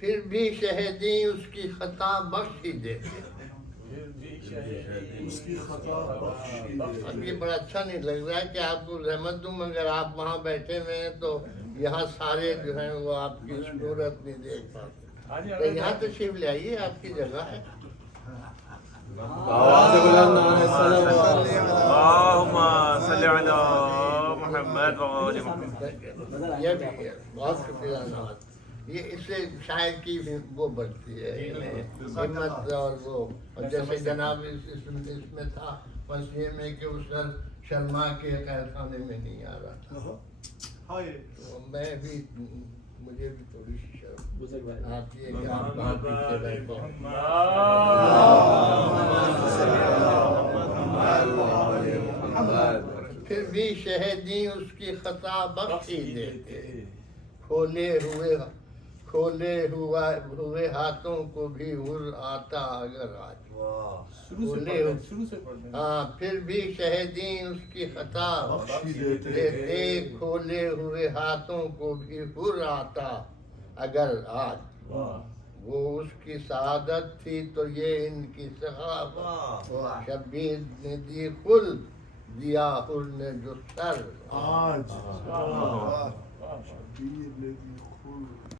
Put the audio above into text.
پھر بھی شہدیں اس کی خطا بخش ہی دیتے. اس کی خطا بخشی اب یہ بڑا اچھا نہیں لگ رہا ہے کہ آپ کو رحمت دوں مگر آپ وہاں بیٹھے ہوئے ہیں تو یہاں سارے جو ہیں وہ آپ کی صورت نہیں دیکھ پاتے. تو یہاں تشریف لے آئیے, آپ کی جگہ ہے. اللهم صل على محمد وآل محمد. یہ بھی ہے, بہت شکریہ نواز. یہ اس سے شاعر کی بھی وہ بڑھتی ہے ہمت, اور وہ جیسے جناب اس میں تھا مسئلے میں کہ اس کا شرما کے قید خانے میں نہیں آ رہا تھا. تو میں بھی, مجھے بھی تھوڑی سی شرم آتی ہے کہ آپ وہاں پیچھے بیٹھے ہیں. پھر بھی شہدیں اس کی خطا بخش ہی دیتے. کھولے ہوئے ہاتھوں کو بھی ہر آتا اگر آج. ہاں, پھر بھی شہدیں اس کی خطا بخشی دیتے. دیتے. کھولے ہوئے ہاتھوں کو بھی ہر آتا اگر آج. وہ اس کی سعادت تھی تو یہ ان کی سخاوت. شبیر نے دی خلد, دیا حر نے جو سر آج شبیر نے دی خلد.